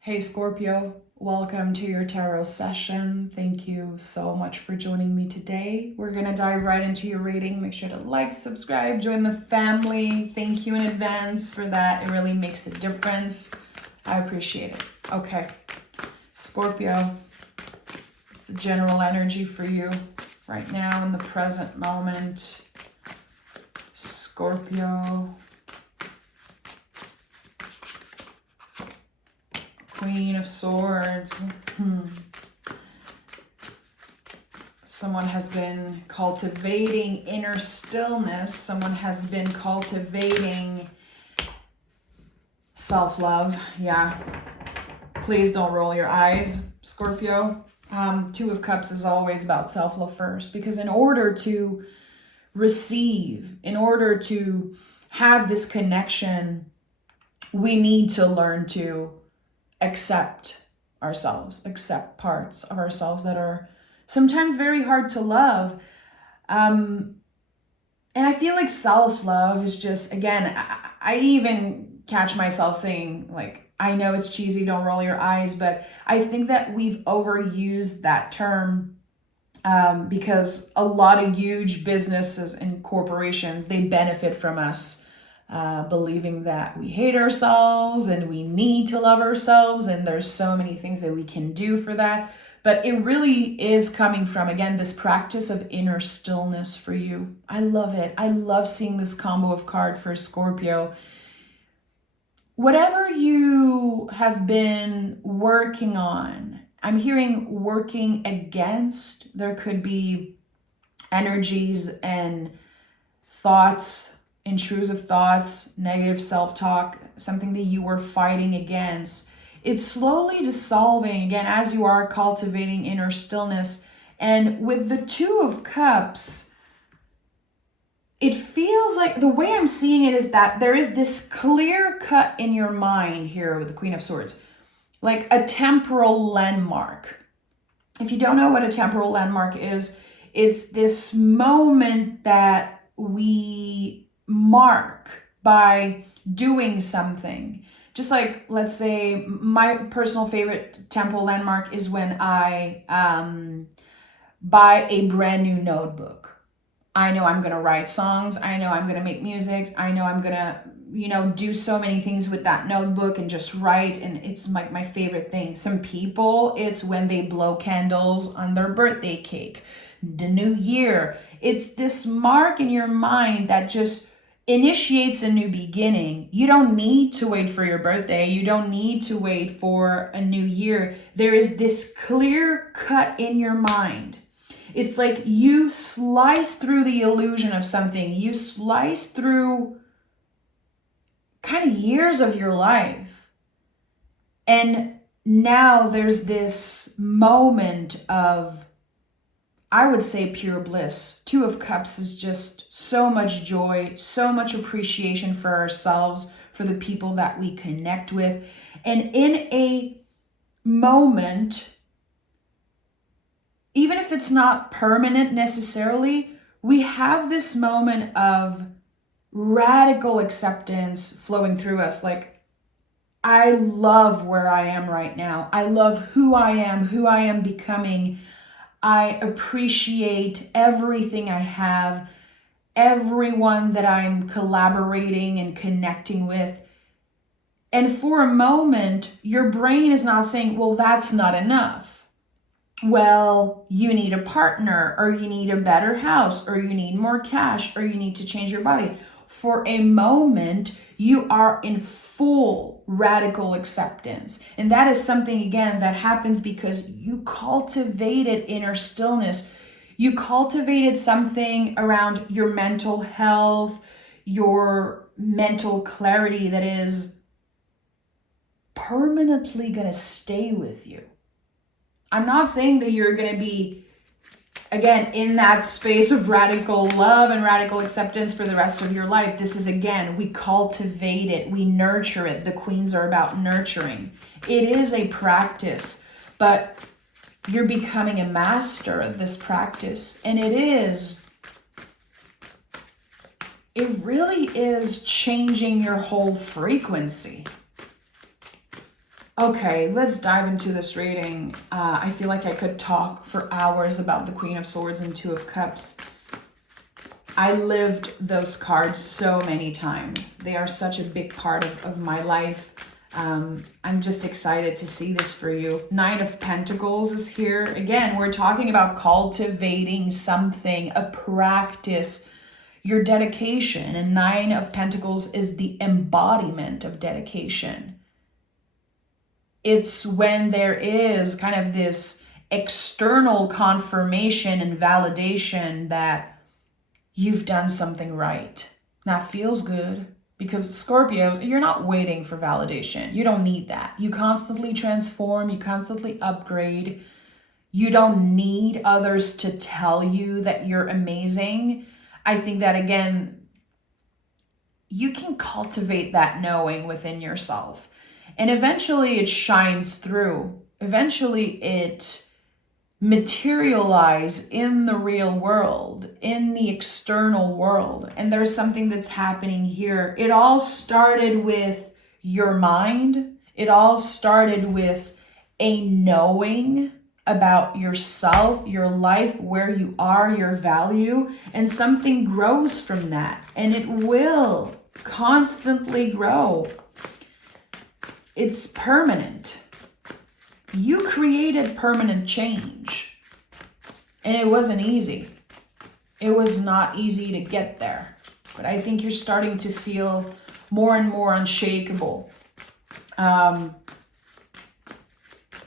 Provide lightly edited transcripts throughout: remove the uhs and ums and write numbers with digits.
Hey Scorpio, welcome to your tarot session. Thank you so much for joining me today. We're going to dive right into your reading. Make sure to like, subscribe, join the family. Thank you in advance for that. It really makes a difference. I appreciate it. Okay, Scorpio, it's the general energy for you right now in the present moment. Scorpio. Queen of Swords. Someone has been cultivating inner stillness. Someone has been cultivating self-love. Yeah. Please don't roll your eyes, Scorpio. Two of Cups is always about self-love first, because in order to receive, in order to have this connection, we need to learn to accept ourselves, accept parts of ourselves that are sometimes very hard to love. And I feel like self-love is just, again, I even catch myself saying, like, I know it's cheesy, don't roll your eyes, but I think that we've overused that term because a lot of huge businesses and corporations, they benefit from us believing that we hate ourselves and we need to love ourselves, and there's so many things that we can do for that. But it really is coming from, again, this practice of inner stillness for you. I love it. I love seeing this combo of card for Scorpio. Whatever you have been working on, I'm hearing working against. There could be energies and thoughts, intrusive thoughts, negative self-talk, something that you were fighting against. It's slowly dissolving again as you are cultivating inner stillness. And with the Two of Cups, it feels like, the way I'm seeing it is that there is this clear cut in your mind here with the Queen of Swords, like a temporal landmark. If you don't know what a temporal landmark is, it's this moment that we mark by doing something. Just like, let's say, my personal favorite temporal landmark is when I buy a brand new notebook. I know I'm going to write songs. I know I'm going to make music. I know I'm going to, do so many things with that notebook and just write. And it's like my favorite thing. Some people, it's when they blow candles on their birthday cake, the new year. It's this mark in your mind that just initiates a new beginning. You don't need to wait for your birthday. You don't need to wait for a new year. There is this clear cut in your mind. It's like you slice through the illusion of something. You slice through kind of years of your life. And now there's this moment of, I would say, pure bliss. Two of Cups is just so much joy, so much appreciation for ourselves, for the people that we connect with. And in a moment, even if it's not permanent necessarily, we have this moment of radical acceptance flowing through us. Like, I love where I am right now. I love who I am becoming. I appreciate everything I have, everyone that I'm collaborating and connecting with. And for a moment, your brain is not saying, well, that's not enough. Well, you need a partner, or you need a better house, or you need more cash, or you need to change your body. For a moment, you are in full radical acceptance. And that is something, again, that happens because you cultivated inner stillness. You cultivated something around your mental health, your mental clarity that is permanently going to stay with you. I'm not saying that you're going to be, again, in that space of radical love and radical acceptance for the rest of your life. This is, again, we cultivate it, we nurture it. The queens are about nurturing. It is a practice, but you're becoming a master of this practice. And it really is changing your whole frequency. Okay, let's dive into this reading. I feel like I could talk for hours about the Queen of Swords and Two of Cups. I lived those cards so many times. They are such a big part of my life. I'm just excited to see this for you. Nine of Pentacles is here. Again, we're talking about cultivating something, a practice, your dedication. And Nine of Pentacles is the embodiment of dedication. It's when there is kind of this external confirmation and validation that you've done something right. That feels good. Because Scorpio, you're not waiting for validation. You don't need that. You constantly transform, you constantly upgrade. You don't need others to tell you that you're amazing. I think that, again, you can cultivate that knowing within yourself. And eventually it shines through. Eventually it materialize in the real world, in the external world. And there's something that's happening here. It all started with your mind. It all started with a knowing about yourself, your life, where you are, your value, and something grows from that. And it will constantly grow. It's permanent. You created permanent change, and it wasn't easy. It was not easy to get there, but I think you're starting to feel more and more unshakable. Nine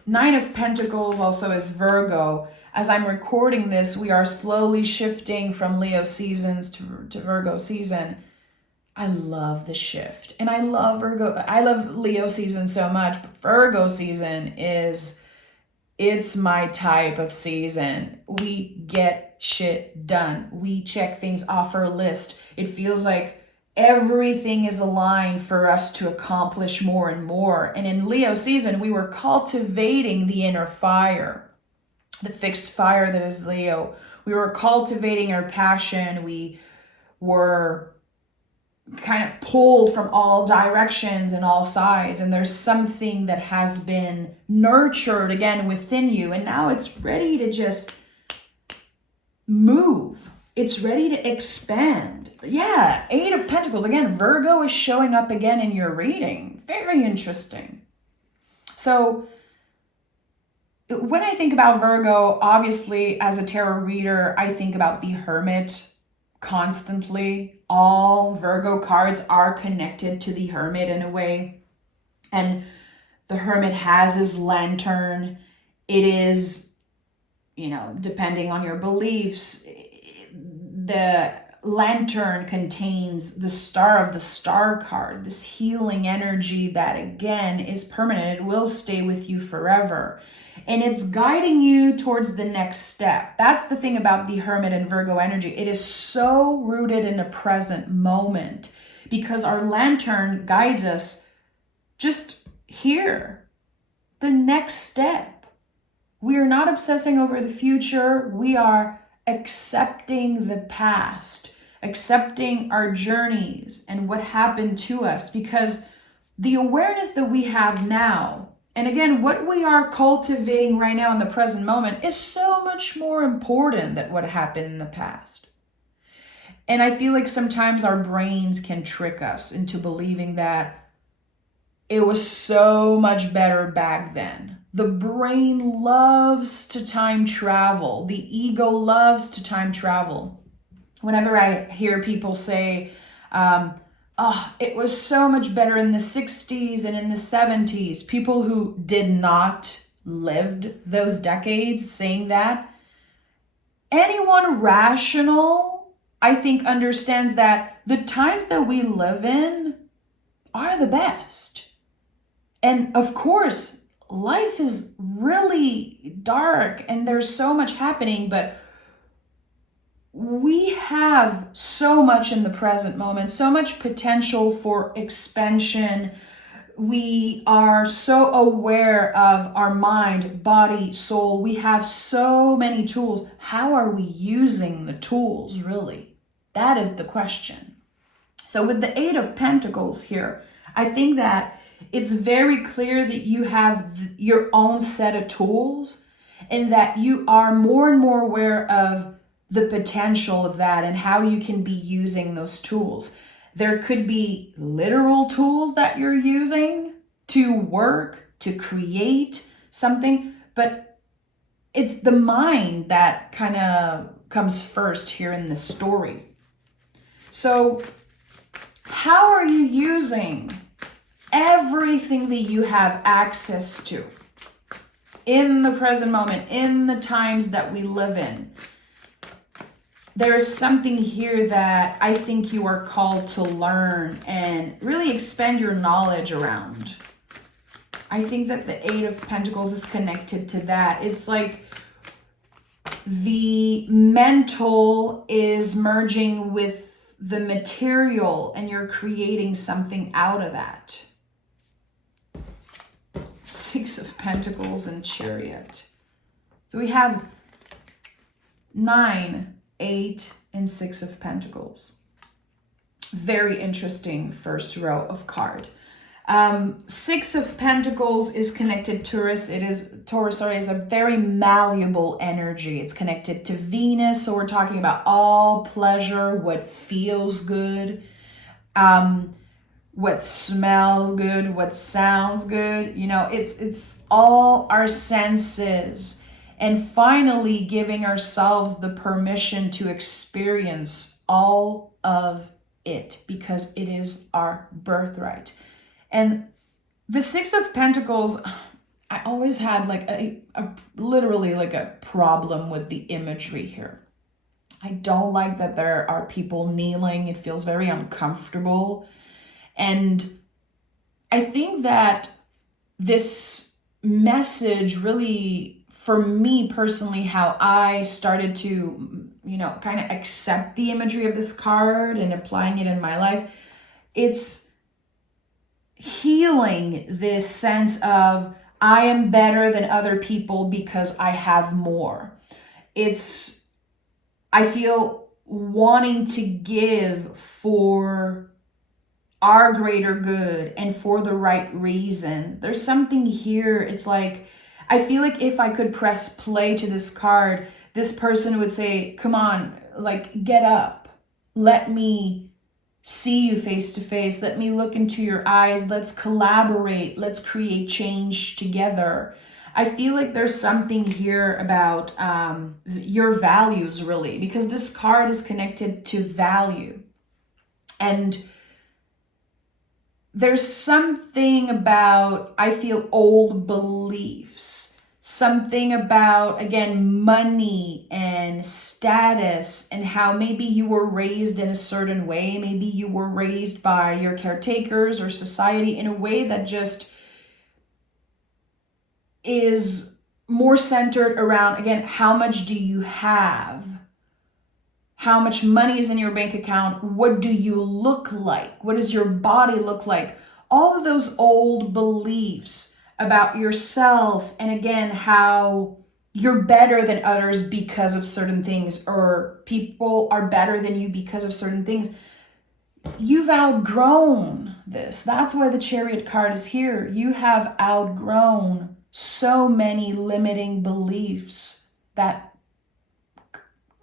of Pentacles also is Virgo. As I'm recording this, we are slowly shifting from Leo seasons to Virgo season. I love the shift, and I love Virgo. I love Leo season so much, but Virgo season it's my type of season. We get shit done. We check things off our list. It feels like everything is aligned for us to accomplish more and more. And in Leo season, we were cultivating the inner fire, the fixed fire that is Leo. We were cultivating our passion. We were kind of pulled from all directions and all sides, and there's something that has been nurtured again within you, and now it's ready to just move. It's ready to expand. Yeah, Eight of Pentacles. Again, Virgo is showing up again in your reading. Very interesting. So when I think about Virgo, obviously as a tarot reader, I think about the Hermit constantly. All Virgo cards are connected to the Hermit in a way. And the Hermit has his lantern. It is, depending on your beliefs, the lantern contains the Star of the Star card, this healing energy that, again, is permanent. It will stay with you forever. And it's guiding you towards the next step. That's the thing about the Hermit and Virgo energy. It is so rooted in the present moment because our lantern guides us just here, the next step. We are not obsessing over the future. We are accepting the past, accepting our journeys and what happened to us, because the awareness that we have now, and again, what we are cultivating right now in the present moment, is so much more important than what happened in the past. And I feel like sometimes our brains can trick us into believing that it was so much better back then. The brain loves to time travel. The ego loves to time travel. Whenever I hear people say, it was so much better in the 60s and in the 70s. People who did not live those decades saying that. Anyone rational, I think, understands that the times that we live in are the best. And of course, life is really dark and there's so much happening, but we have so much in the present moment, so much potential for expansion. We are so aware of our mind, body, soul. We have so many tools. How are we using the tools, really? That is the question. So with the Eight of Pentacles here, I think that it's very clear that you have your own set of tools, and that you are more and more aware of the potential of that and how you can be using those tools. There could be literal tools that you're using to work, to create something, but it's the mind that kind of comes first here in this story. So, how are you using everything that you have access to in the present moment, in the times that we live in? There is something here that I think you are called to learn and really expand your knowledge around. I think that the Eight of Pentacles is connected to that. It's like the mental is merging with the material, and you're creating something out of that. Six of Pentacles and Chariot. So we have 9, 8, and 6 of Pentacles. Very interesting first row of card. 6 of Pentacles is connected to Taurus. Taurus is a very malleable energy. It's connected to Venus. So we're talking about all pleasure, what feels good, what smells good, what sounds good. You know, it's all our senses. And finally giving ourselves the permission to experience all of it, because it is our birthright. And the 6 of Pentacles, I always had like literally like a problem with the imagery here. I don't like that there are people kneeling. It feels very uncomfortable. And I think that this message really, for me personally, how I started to, kind of accept the imagery of this card and applying it in my life, it's healing this sense of I am better than other people because I have more. I feel wanting to give for our greater good and for the right reason. There's something here. It's like, I feel like if I could press play to this card, this person would say, come on, like, get up. Let me see you face to face. Let me look into your eyes. Let's collaborate. Let's create change together. I feel like there's something here about your values, really, because this card is connected to value. And there's something about, I feel, old beliefs, something about, again, money and status, and how maybe you were raised in a certain way. Maybe you were raised by your caretakers or society in a way that just is more centered around, again, how much do you have? How much money is in your bank account? What do you look like? What does your body look like? All of those old beliefs about yourself, and again, how you're better than others because of certain things, or people are better than you because of certain things. You've outgrown this. That's why the Chariot card is here. You have outgrown so many limiting beliefs that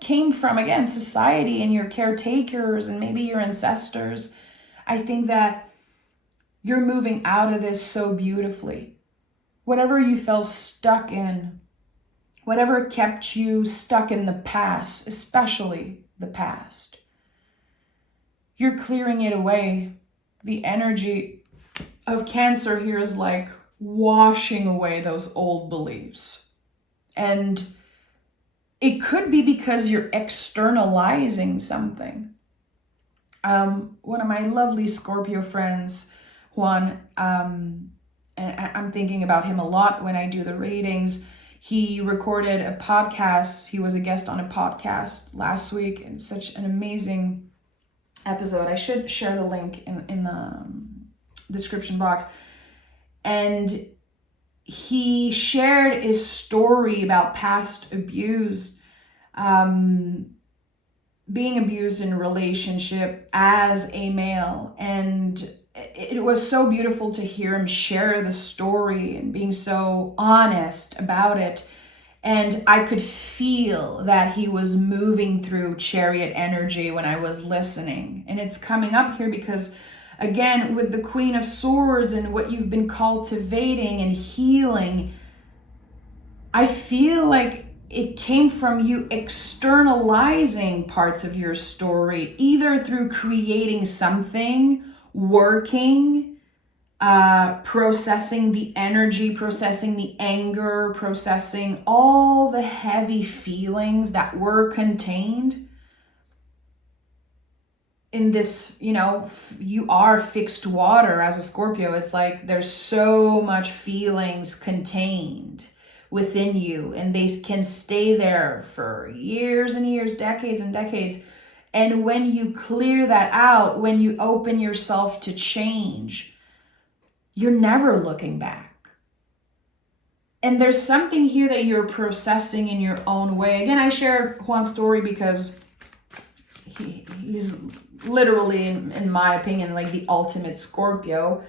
came from, again, society and your caretakers and maybe your ancestors. I think that you're moving out of this so beautifully. Whatever you felt stuck in, whatever kept you stuck in the past, especially the past, you're clearing it away. The energy of Cancer here is like washing away those old beliefs. And it could be because you're externalizing something. One of my lovely Scorpio friends, JUAN, and I'm thinking about him a lot when I do the readings. He recorded a podcast. He was a guest on a podcast last week, and such an amazing episode. I should share the link in the description box. And he shared his story about past abuse, being abused in a relationship as a male. And it was so beautiful to hear him share the story and being so honest about it. And I could feel that he was moving through chariot energy when I was listening. And it's coming up here because, again, with the Queen of Swords and what you've been cultivating and healing, I feel like it came from you externalizing parts of your story, either through creating something, working, processing the energy, processing the anger, processing all the heavy feelings that were contained in this, you are fixed water as a Scorpio. It's like there's so much feelings contained within you, and they can stay there for years and years, decades and decades. And when you clear that out, when you open yourself to change, you're never looking back. And there's something here that you're processing in your own way. Again, I share Juan's story because he's literally, in my opinion, like the ultimate Scorpio.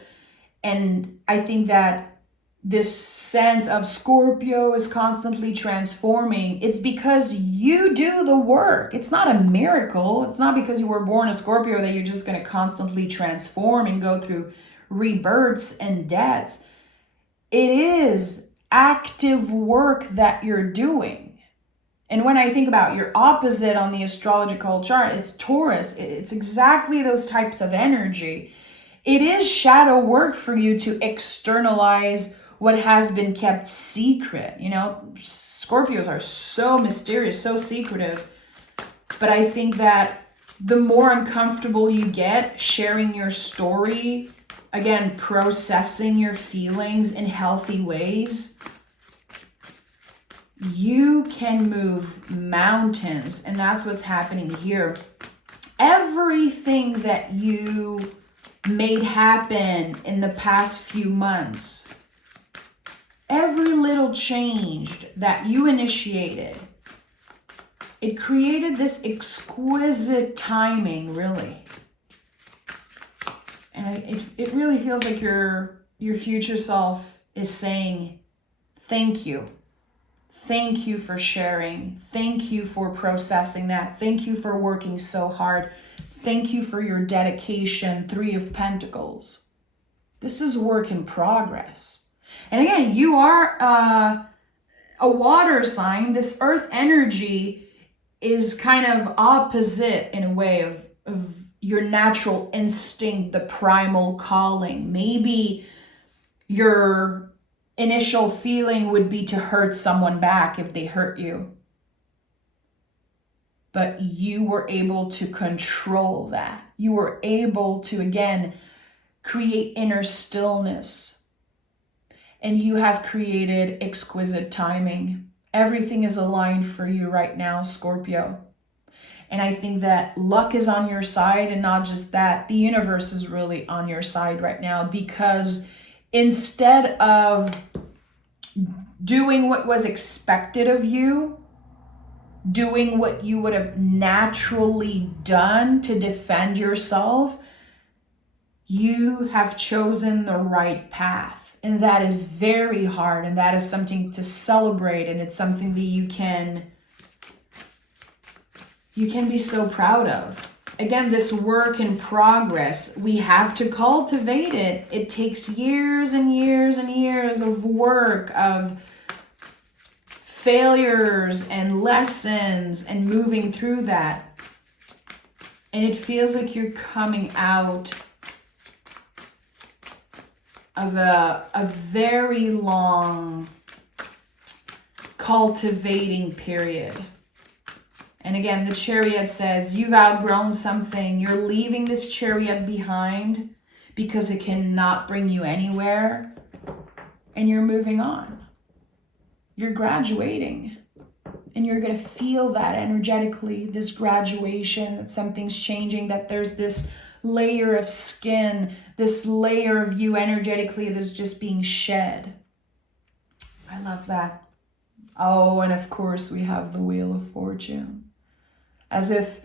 And I think that this sense of Scorpio is constantly transforming. It's because you do the work. It's not a miracle. It's not because you were born a Scorpio that you're just going to constantly transform and go through rebirths and deaths. It is active work that you're doing. And when I think about your opposite on the astrological chart, it's Taurus. It's exactly those types of energy. It is shadow work for you to externalize what has been kept secret. Scorpios are so mysterious, so secretive. But I think that the more uncomfortable you get sharing your story, again, processing your feelings in healthy ways, you can move mountains. And that's what's happening here. Everything that you made happen in the past few months, every little change that you initiated, it created this exquisite timing, really. And it really feels like your future self is saying, thank you. Thank you for sharing. Thank you for processing that. Thank you for working so hard. Thank you for your dedication. 3 of Pentacles. This is work in progress. And again, you are a water sign. This earth energy is kind of opposite in a way of your natural instinct, the primal calling. Maybe your initial feeling would be to hurt someone back if they hurt you. But you were able to control that. You were able to, again, create inner stillness. And you have created exquisite timing. Everything is aligned for you right now, Scorpio. And I think that luck is on your side, and not just that, the universe is really on your side right now, because instead of doing what was expected of you, doing what you would have naturally done to defend yourself, you have chosen the right path. And that is very hard, and that is something to celebrate, and it's something that you can be so proud of. Again, this work in progress, we have to cultivate it. It takes years and years and years of work, of failures and lessons and moving through that. And it feels like you're coming out of a very long cultivating period. And again, the Chariot says you've outgrown something. You're leaving this Chariot behind because it cannot bring you anywhere. And you're moving on. You're graduating. And you're going to feel that energetically, this graduation, that something's changing, that there's this layer of skin, this layer of you energetically that's just being shed. I love that. Oh, and of course we have the Wheel of Fortune. As if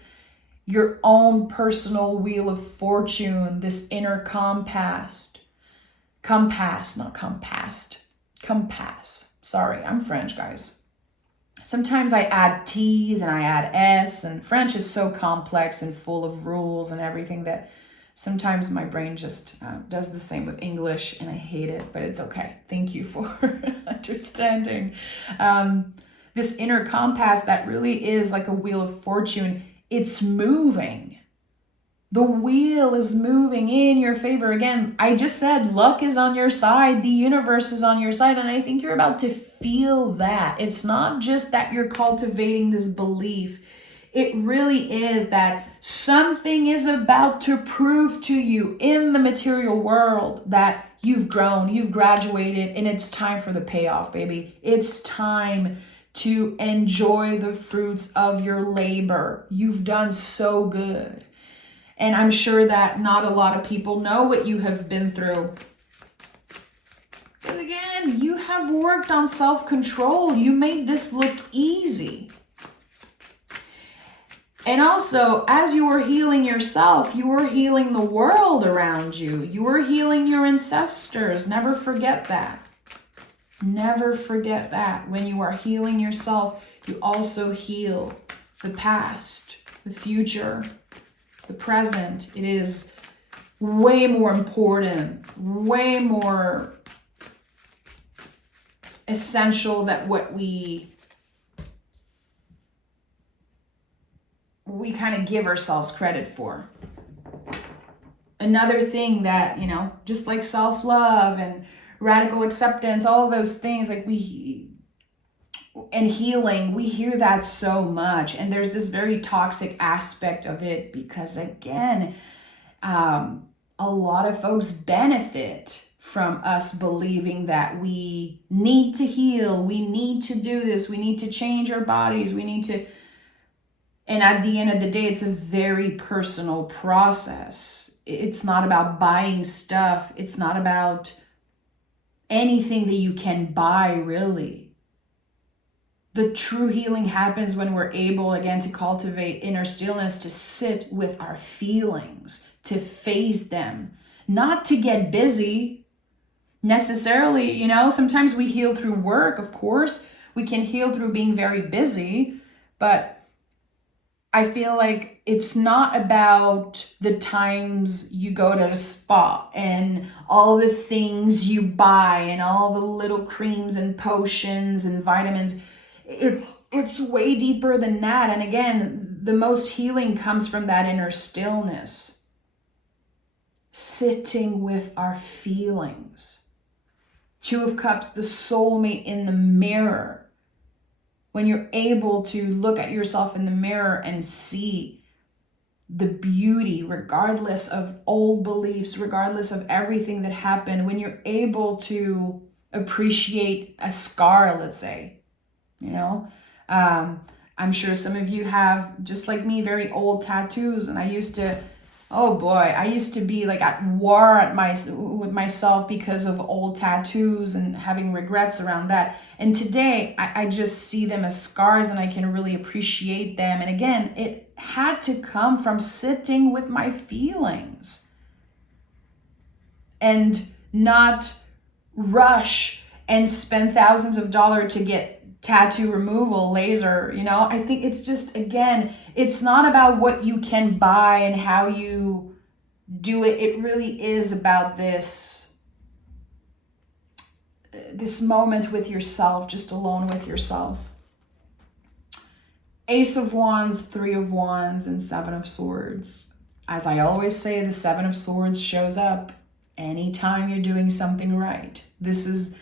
your own personal wheel of fortune, this inner compass. Compass. Sorry, I'm French, guys. Sometimes I add T's and I add S, and French is so complex and full of rules and everything that sometimes my brain just does the same with English, and I hate it, but it's okay. Thank you for understanding. This inner compass that really is like a wheel of fortune, it's moving. The wheel is moving in your favor. Again, I just said luck is on your side. The universe is on your side. And I think you're about to feel that. It's not just that you're cultivating this belief. It really is that something is about to prove to you in the material world that you've grown, you've graduated, and it's time for the payoff, baby. It's time to enjoy the fruits of your labor. You've done so good. And I'm sure that not a lot of people know what you have been through. Because again, you have worked on self-control. You made this look easy. And also, as you were healing yourself, you were healing the world around you. You were healing your ancestors. Never forget that. Never forget that. When you are healing yourself, you also heal the past, the future, the present. It is way more important, way more essential than what we kind of give ourselves credit for. Another thing that, just like self-love and radical acceptance, all of those things, like and healing, we hear that so much. And there's this very toxic aspect of it because, again, a lot of folks benefit from us believing that we need to heal, we need to do this, we need to change our bodies, we need to. And at the end of the day, it's a very personal process. It's not about buying stuff. It's not about anything that you can buy, really. The true healing happens when we're able, again, to cultivate inner stillness, to sit with our feelings, to face them, not to get busy necessarily. Sometimes we heal through work, of course. We can heal through being very busy, but I feel like it's not about the times you go to the spa and all the things you buy and all the little creams and potions and vitamins. It's way deeper than that. And again, the most healing comes from that inner stillness. Sitting with our feelings. Two of Cups, the soulmate in the mirror. When you're able to look at yourself in the mirror and see the beauty, regardless of old beliefs, regardless of everything that happened, when you're able to appreciate a scar, let's say, I'm sure some of you have, just like me, very old tattoos. And I used to be like at war with myself because of old tattoos and having regrets around that. And today I just see them as scars and I can really appreciate them. And again, it had to come from sitting with my feelings and not rush and spend thousands of dollars to get tattoo removal, laser. I think it's just, again, it's not about what you can buy and how you do it. It really is about this moment with yourself, just alone with yourself. Ace of Wands, Three of Wands, and Seven of Swords. As I always say, the Seven of Swords shows up anytime you're doing something right. This is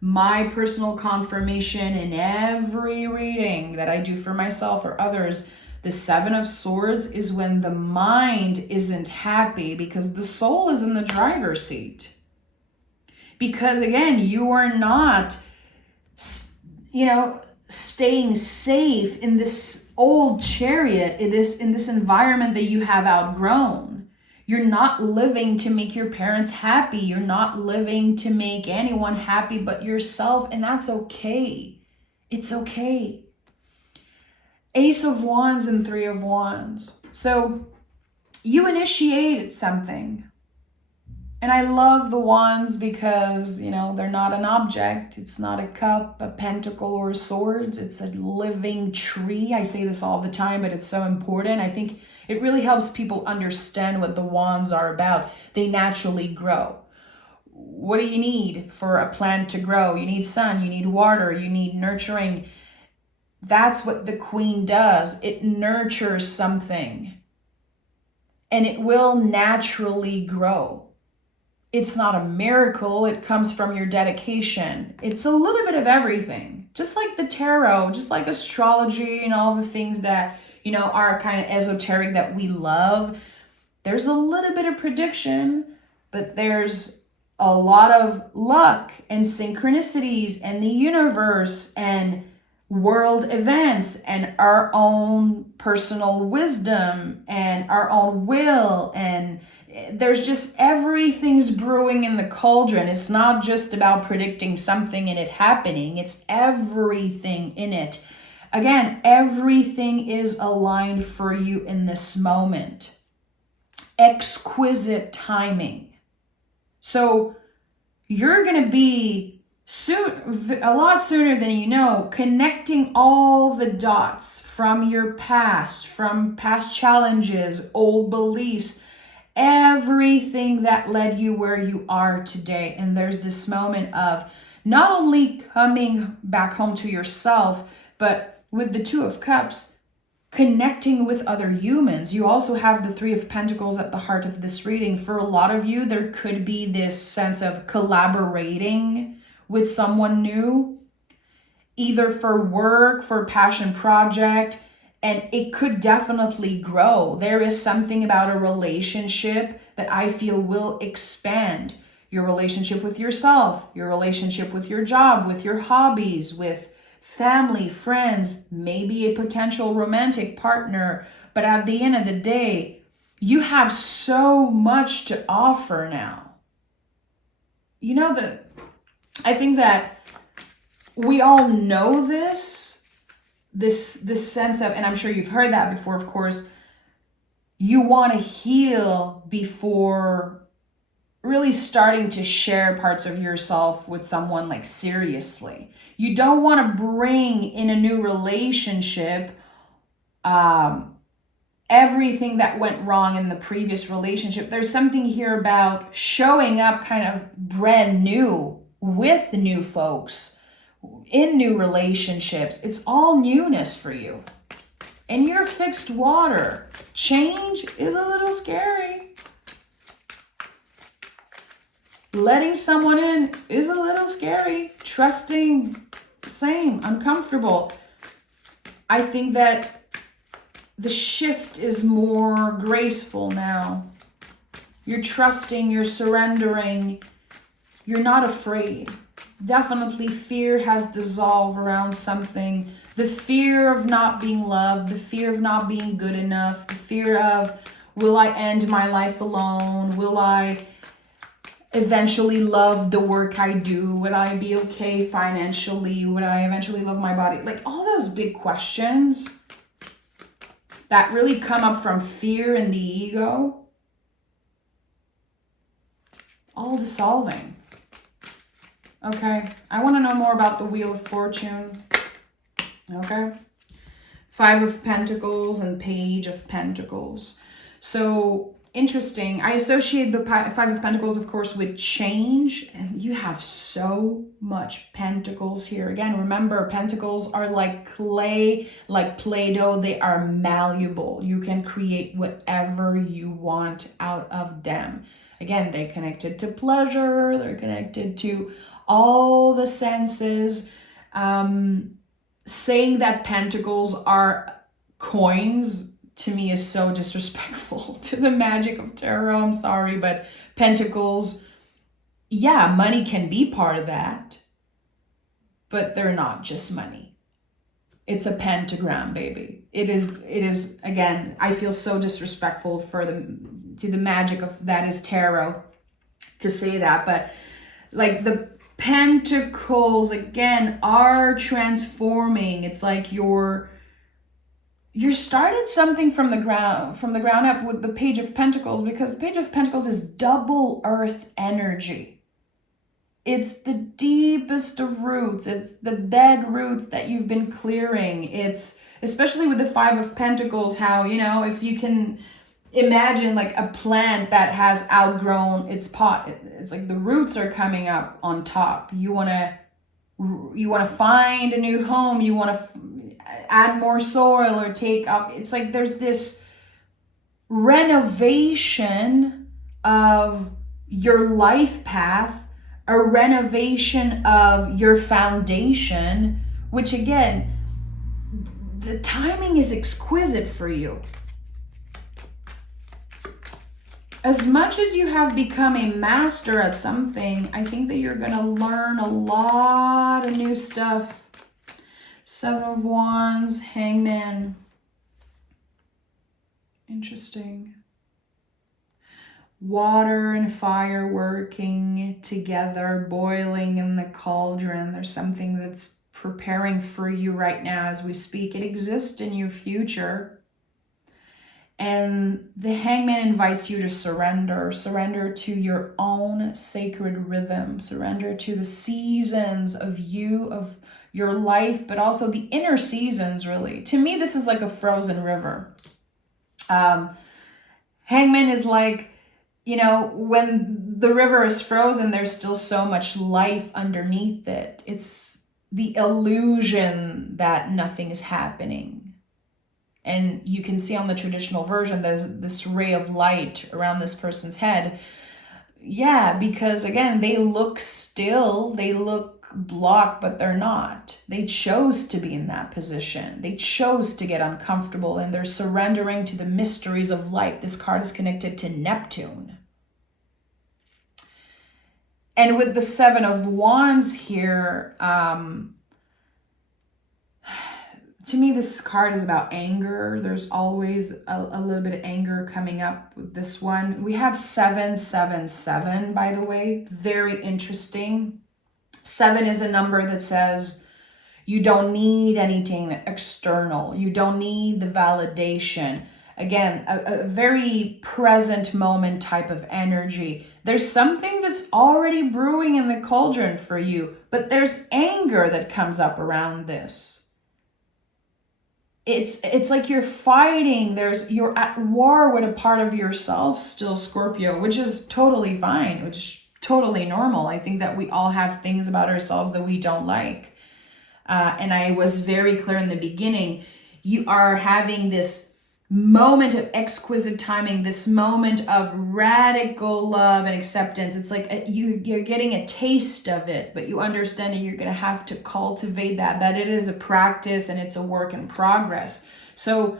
my personal confirmation in every reading that I do for myself or others. The Seven of Swords is when the mind isn't happy because the soul is in the driver's seat. Because again, you are not, staying safe in this old chariot, in this environment that you have outgrown. You're not living to make your parents happy. You're not living to make anyone happy but yourself, and that's okay. It's okay. Ace of Wands and Three of Wands. So you initiated something. And I love the wands because, you know, they're not an object. It's not a cup, a pentacle, or swords. It's a living tree. I say this all the time, but it's so important. I think it really helps people understand what the wands are about. They naturally grow. What do you need for a plant to grow? You need sun, you need water, you need nurturing. That's what the queen does. It nurtures something, and it will naturally grow. It's not a miracle. It comes from your dedication. It's a little bit of everything. Just like the tarot, just like astrology and all the things that, you know, are kind of esoteric that we love. There's a little bit of prediction, but there's a lot of luck and synchronicities and the universe and world events and our own personal wisdom and our own will, and there's just everything's brewing in the cauldron. It's not just about predicting something and it happening. It's everything in it. Again, everything is aligned for you in this moment. Exquisite timing. So you're going to be soon, a lot sooner than you know, connecting all the dots from your past, from past challenges, old beliefs, everything that led you where you are today. And there's this moment of not only coming back home to yourself, but with the Two of Cups, connecting with other humans. You also have the Three of Pentacles at the heart of this reading. For a lot of you, there could be this sense of collaborating with someone new, either for work, for passion project, and it could definitely grow. There is something about a relationship that I feel will expand. Your relationship with yourself, your relationship with your job, with your hobbies, with family, friends, maybe a potential romantic partner. But at the end of the day, you have so much to offer now. You know, I think that we all know this sense of, and I'm sure you've heard that before, of course, you want to heal before really starting to share parts of yourself with someone, like seriously. You don't want to bring in a new relationship everything that went wrong in the previous relationship. There's something here about showing up kind of brand new with new folks in new relationships. It's all newness for you. And you're fixed water. Change is a little scary. Letting someone in is a little scary. Trusting, same, uncomfortable. I think that the shift is more graceful now. You're trusting, you're surrendering, you're not afraid. Definitely fear has dissolved around something. The fear of not being loved, the fear of not being good enough, the fear of, will I end my life alone? Will I eventually love the work I do? Would I be okay financially? Would I eventually love my body? Like all those big questions that really come up from fear and the ego, all dissolving. Okay, I want to know more about the Wheel of Fortune. Okay, Five of Pentacles and Page of Pentacles. So interesting. I associate the Five of Pentacles, of course, with change. And you have so much pentacles here. Again, remember, pentacles are like clay, like Play-Doh. They are malleable. You can create whatever you want out of them. Again, they're connected to pleasure. They're connected to all the senses. Saying that pentacles are coins, to me, is so disrespectful to the magic of tarot. I'm sorry, but pentacles, yeah, money can be part of that, but they're not just money. It's a pentagram, baby. It is again, I feel so disrespectful to the magic of that is tarot to say that, but like the pentacles again are transforming. It's like you're you started something from the ground up with the Page of Pentacles, because Page of Pentacles is double earth energy. It's the deepest of roots. It's the dead roots that you've been clearing. It's especially with the Five of Pentacles, how, if you can imagine like a plant that has outgrown its pot, it's like the roots are coming up on top. You want to find a new home. You want to add more soil or take off. It's like there's this renovation of your life path, a renovation of your foundation, which again, the timing is exquisite for you. As much as you have become a master at something, I think that you're going to learn a lot of new stuff. Seven of Wands, Hangman. Interesting. Water and fire working together, boiling in the cauldron. There's something that's preparing for you right now as we speak. It exists in your future. And the Hangman invites you to surrender to your own sacred rhythm, surrender to the seasons of your life, but also the inner seasons, really. To me, this is like a frozen river. Hangman is like, when the river is frozen, there's still so much life underneath it. It's the illusion that nothing is happening. And you can see on the traditional version, there's this ray of light around this person's head. Yeah, because again, they look still, they look blocked, but they're not. They chose to be in that position. They chose to get uncomfortable, and they're surrendering to the mysteries of life. This card is connected to Neptune. And with the Seven of Wands here, to me, this card is about anger. There's always a little bit of anger coming up with this one. We have 777, by the way. Very interesting. 7 is a number that says you don't need anything external. You don't need the validation. Again, a very present moment type of energy. There's something that's already brewing in the cauldron for you, but there's anger that comes up around this. It's like you're fighting. You're at war with a part of yourself still, Scorpio, which is totally fine, which is totally normal. I think that we all have things about ourselves that we don't like. And I was very clear in the beginning, you are having this moment of exquisite timing, this moment of radical love and acceptance. It's like you're getting a taste of it, but you understand that you're going to have to cultivate that it is a practice and it's a work in progress. So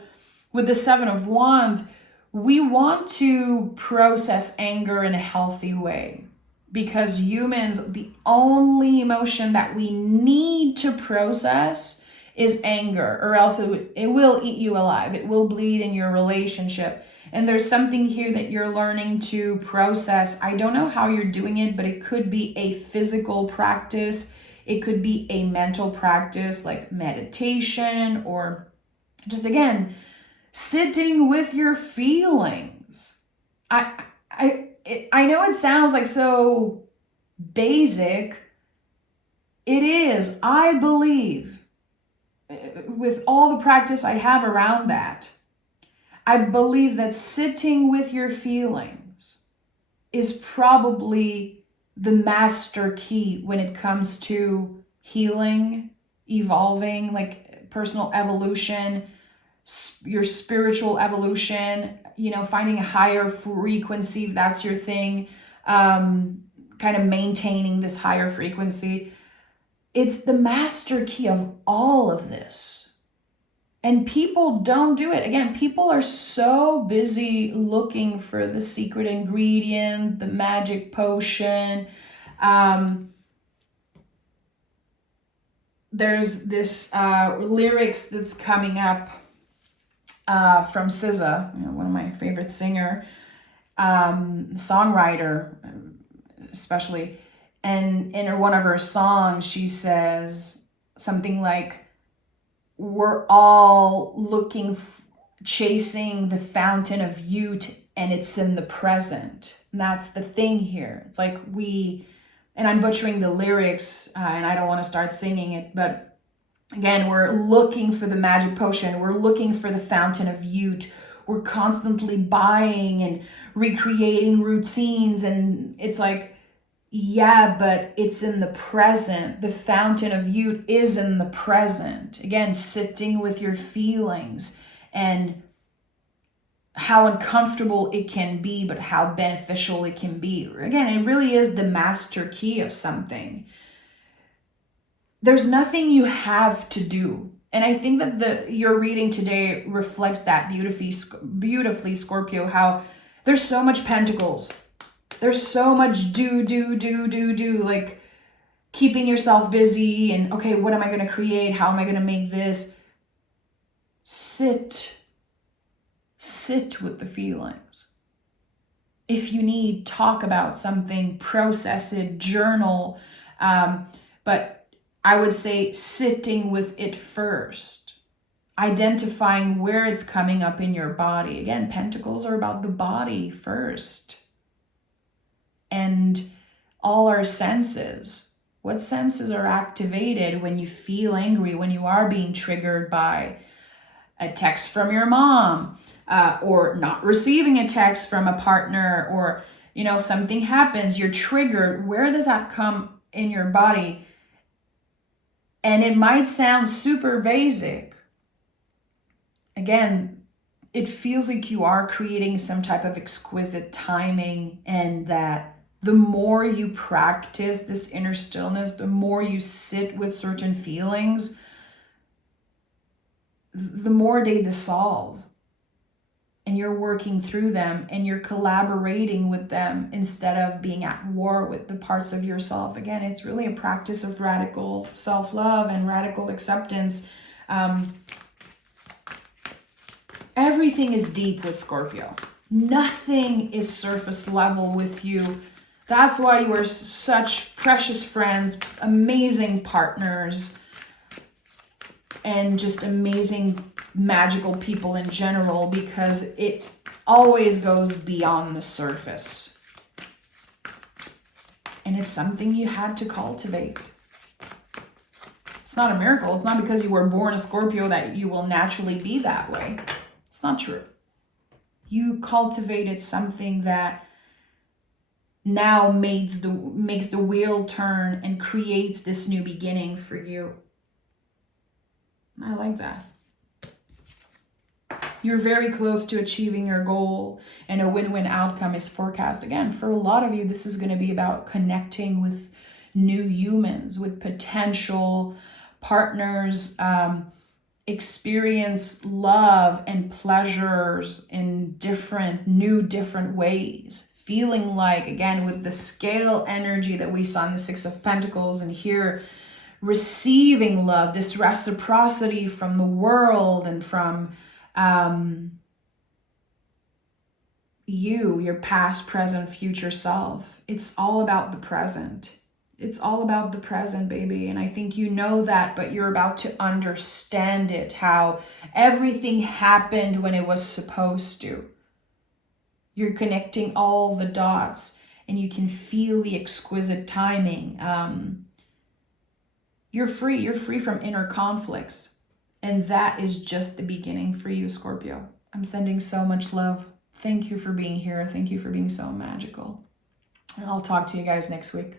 with the Seven of Wands, we want to process anger in a healthy way, because humans, the only emotion that we need to process is anger, or else it will eat you alive. It will bleed in your relationship. And there's something here that you're learning to process. I don't know how you're doing it, but it could be a physical practice. It could be a mental practice like meditation, or just, again, sitting with your feelings. I know it sounds like so basic. It is. I believe, with all the practice I have around that, I believe that sitting with your feelings is probably the master key when it comes to healing, evolving, like personal evolution, your spiritual evolution, finding a higher frequency, if that's your thing, kind of maintaining this higher frequency. It's the master key of all of this. And people don't do it. Again, people are so busy looking for the secret ingredient, the magic potion. There's this lyrics that's coming up from SZA, one of my favorite singer, songwriter especially. And in one of her songs, she says something like, we're all chasing the fountain of youth, and it's in the present. And that's the thing here. It's like and I'm butchering the lyrics, and I don't want to start singing it, but again, we're looking for the magic potion. We're looking for the fountain of youth. We're constantly buying and recreating routines, and it's like, yeah, but it's in the present. The fountain of youth is in the present. Again, sitting with your feelings and how uncomfortable it can be, but how beneficial it can be. Again, it really is the master key of something. There's nothing you have to do. And I think that your reading today reflects that beautifully, Scorpio, how there's so much pentacles. There's so much do, like keeping yourself busy and, okay, what am I going to create? How am I going to make this? Sit with the feelings. If you need, talk about something, process it, journal. But I would say sitting with it first, identifying where it's coming up in your body. Again, pentacles are about the body first. And all our senses. What senses are activated when you feel angry, when you are being triggered by a text from your mom, or not receiving a text from a partner, or, something happens, you're triggered. Where does that come in your body? And it might sound super basic. Again, it feels like you are creating some type of exquisite timing, and that the more you practice this inner stillness, the more you sit with certain feelings, the more they dissolve, and you're working through them, and you're collaborating with them instead of being at war with the parts of yourself. Again, it's really a practice of radical self-love and radical acceptance. Everything is deep with Scorpio. Nothing is surface level with you. That's why you are such precious friends, amazing partners, and just amazing, magical people in general, because it always goes beyond the surface. And it's something you had to cultivate. It's not a miracle. It's not because you were born a Scorpio that you will naturally be that way. It's not true. You cultivated something that now makes the wheel turn and creates this new beginning for you. I like that. You're very close to achieving your goal, and a win-win outcome is forecast. Again, for a lot of you, this is going to be about connecting with new humans, with potential partners, experience love and pleasures in different ways. Feeling like, again, with the scale energy that we saw in the Six of Pentacles, and here receiving love, this reciprocity from the world and from you, your past, present, future self. It's all about the present. It's all about the present, baby. And I think you know that, but you're about to understand it, how everything happened when it was supposed to. You're connecting all the dots, and you can feel the exquisite timing. You're free from inner conflicts. And that is just the beginning for you, Scorpio. I'm sending so much love. Thank you for being here. Thank you for being so magical. And I'll talk to you guys next week.